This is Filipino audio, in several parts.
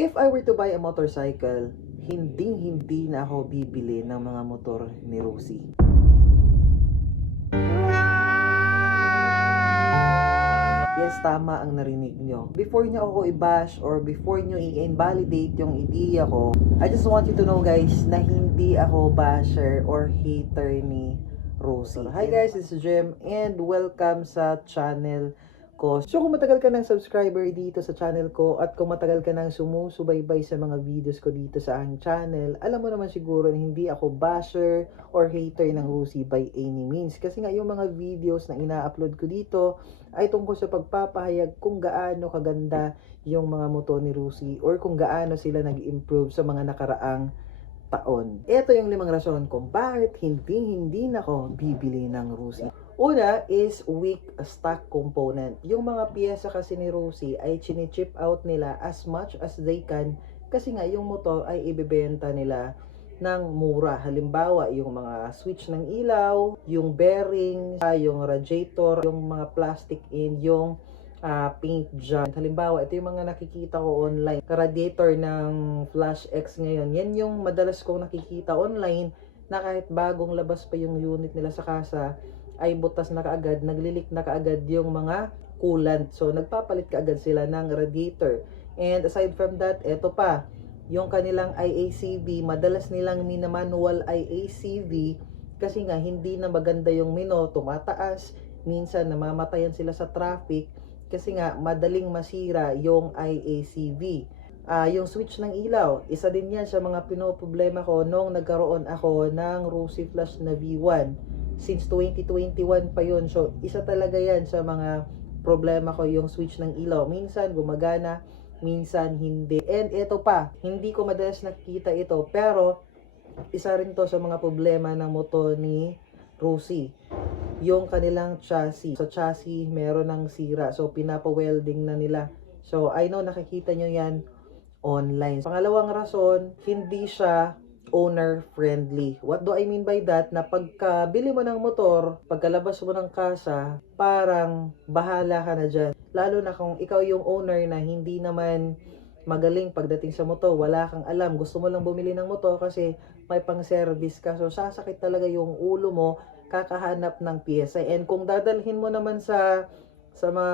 If I were to buy a motorcycle, hindi na ako bibili ng mga motor ni Rosie. Yes, tama ang narinig nyo. Before nyo ako i-bash or before nyo i-invalidate yung idea ko, I just want you to know guys na hindi ako basher or hater ni Rosie. Hi guys, it's Jem and welcome sa channel ko. So kung matagal ka ng subscriber dito sa channel ko at kung matagal ka ng sumusubaybay sa mga videos ko dito sa aking channel, alam mo naman siguro na hindi ako basher or hater ng Rosie by any means. Kasi nga yung mga videos na ina-upload ko dito ay tungkol sa pagpapahayag kung gaano kaganda yung mga motor ni Rosie or kung gaano sila nag-improve sa mga nakaraang taon. Ito yung 5 rason kung bakit hindi na ako bibili ng Rosie. Una is weak stock component. Yung mga piyesa kasi ni Rosie ay chini-chip out nila as much as they can kasi nga yung motor ay ibebenta nila ng mura. Halimbawa, yung mga switch ng ilaw, yung bearing, yung radiator, yung mga plastic and yung paint dyan. Halimbawa, ito yung mga nakikita ko online. Radiator ng Flash X ngayon. Yan yung madalas kong nakikita online na kahit bagong labas pa yung unit nila sa kasa, ay butas na kaagad, naglilik na kaagad yung mga coolant. So, nagpapalit kaagad sila ng radiator. And aside from that, eto pa, yung kanilang IACV, madalas nilang minamanual IACV kasi nga hindi na maganda yung mino, tumataas, minsan namamatayan sila sa traffic kasi nga madaling masira yung IACV. Yung switch ng ilaw, isa din yan sa mga pinoproblema ko nung nagkaroon ako ng Rosie Flash na V1. Since 2021 pa yun. So, isa talaga yan sa mga problema ko yung switch ng ilaw. Minsan gumagana, minsan hindi. And ito pa, hindi ko madalas nakikita ito. Pero, isa rin to sa mga problema ng motor ni Rosie. Yung kanilang chassis. Sa chassis, meron ng sira. So, pinapa-welding na nila. So, I know nakikita nyo yan online. Pangalawang rason, hindi siya owner friendly. What do I mean by that? Na pagkabili mo ng motor, pagkalabas mo ng kasa, parang bahala ka na dyan. Lalo na kung ikaw yung owner na hindi naman magaling pagdating sa motor, wala kang alam, gusto mo lang bumili ng motor kasi may pang service ka. So sasakit talaga yung ulo mo kakahanap ng piyesa. And kung dadalhin mo naman sa mga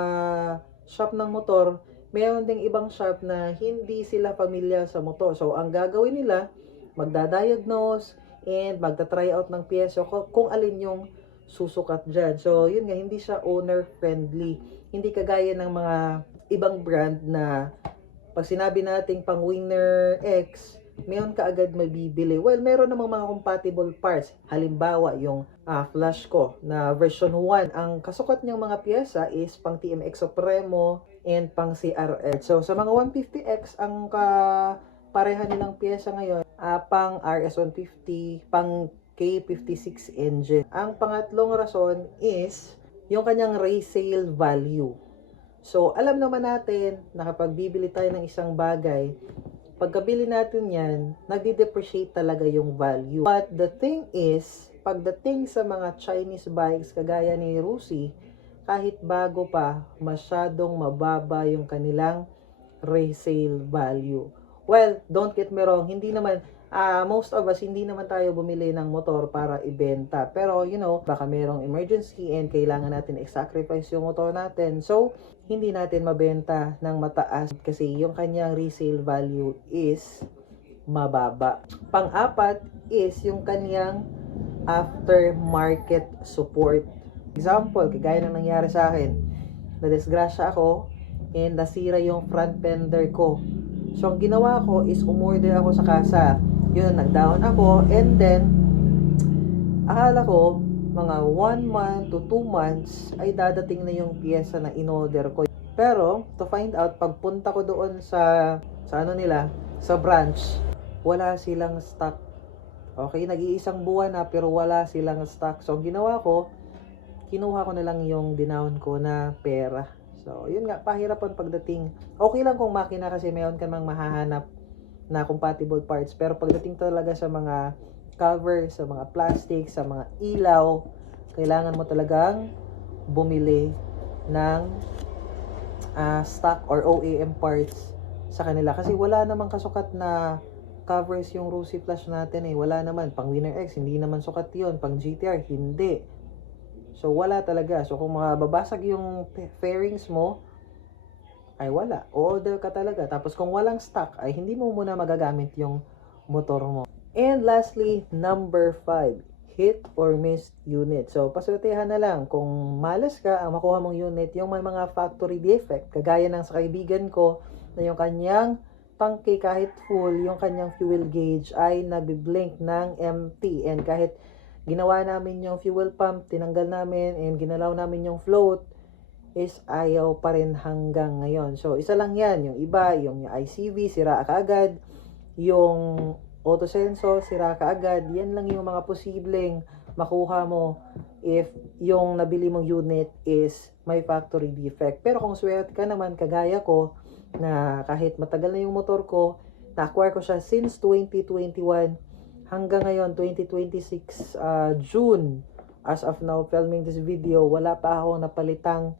shop ng motor, mayroon ding ibang shop na hindi sila pamilyar sa motor. So ang gagawin nila, magda-diagnose and magta-try out ng piyesa kung alin yung susukat dyan. So, yun nga, hindi siya owner-friendly. Hindi kagaya ng mga ibang brand na pag sinabi nating pang Winner X, meron ka agad mabibili. Well, meron namang mga compatible parts. Halimbawa, yung flash ko na version 1. Ang kasukat niyang mga piyesa is pang TMX Supremo and pang CRL. So, sa mga 150X, ang pareha nilang piyesa ngayon, pang RS150, pang K56 engine. Ang pangatlong rason is yung kanyang resale value. So, alam naman natin na kapag bibili tayo ng isang bagay, pagkabili natin yan, nagde-depreciate talaga yung value. But the thing is, pagdating sa mga Chinese bikes kagaya ni Rosie, kahit bago pa, masyadong mababa yung kanilang resale value. Well, don't get me wrong, hindi naman, most of us, hindi naman tayo bumili ng motor para ibenta. Pero, you know, baka merong emergency and kailangan natin i-sacrifice yung motor natin. So, hindi natin mabenta ng mataas kasi yung kanyang resale value is mababa. Pang-apat is yung kanyang aftermarket support. Example, kagaya ng nangyari sa akin, nadisgrasya ako and nasira yung front fender ko. So, ang ginawa ko is umorder ako sa kasa. Yun, nag-down ako. And then, akala ko, mga 1 month to 2 months, ay dadating na yung piyesa na in-order ko. Pero, to find out, pagpunta ko doon sa ano nila, sa branch, wala silang stock. Okay, nag-iisang buwan na, pero wala silang stock. So, ang ginawa ko, kinuha ko na lang yung dinown ko na pera. So, yun nga, pahirapan pagdating. Okay lang kung makina kasi mayroon ka mang mahahanap na compatible parts. Pero pagdating talaga sa mga cover, sa mga plastic, sa mga ilaw, kailangan mo talagang bumili ng stock or OEM parts sa kanila. Kasi wala namang kasukat na covers yung Rusi Flash natin eh. Wala naman. Pang Winner X, hindi naman sukat yon. Pang GTR, hindi. So, wala talaga. So, kung mababasag yung fairings mo, ay wala. Order ka talaga. Tapos, kung walang stock, ay hindi mo muna magagamit yung motor mo. And lastly, number 5, hit or miss unit. So, paswertehan na lang. Kung malas ka, ang makuha mong unit, yung may mga factory defect, kagaya ng sa kaibigan ko, na yung kanyang tangke kahit full, yung kanyang fuel gauge ay nagbi-blink ng empty. And kahit ginawa namin yung fuel pump, tinanggal namin, and ginalaw namin yung float, is ayaw pa rin hanggang ngayon. So, isa lang yan. Yung iba, yung ICV, sira kaagad. Yung auto sensor, sira kaagad. Yan lang yung mga posibleng makuha mo if yung nabili mong unit is may factory defect. Pero kung swerte ka naman, kagaya ko, na kahit matagal na yung motor ko, na-acquire ko siya since 2021 hanggang ngayon, 2026 June. As of now, filming this video, wala pa ako napalitang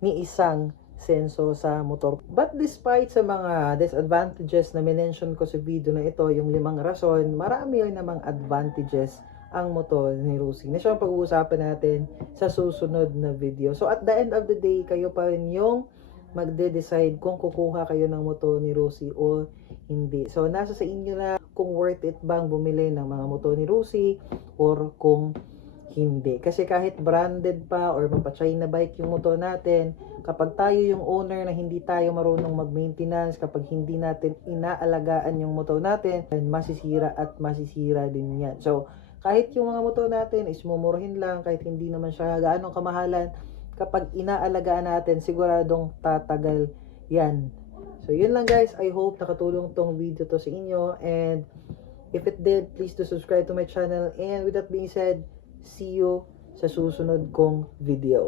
ni isang senso sa motor. But despite sa mga disadvantages na minention ko sa video na ito, yung 5 rason, marami yun namang advantages ang motor ni Rusi. Na siya ang pag-uusapan natin sa susunod na video. So at the end of the day, kayo pa rin yung magde-decide kung kukuha kayo ng motor ni Rusi o hindi. So nasa sa inyo na kung worth it bang bumili ng mga motor ni Rusi or kung hindi. Kasi kahit branded pa or mapa-China bike yung motor natin, kapag tayo yung owner na hindi tayo marunong mag-maintenance, kapag hindi natin inaalagaan yung motor natin, masisira at masisira din yan. So, kahit yung mga motor natin is mumurahin lang, kahit hindi naman siya gaanong kamahalan, kapag inaalagaan natin, siguradong tatagal yan. So, yun lang guys. I hope nakatulong tong video to sa inyo. And if it did, please do subscribe to my channel. And with that being said, see you sa susunod kong video.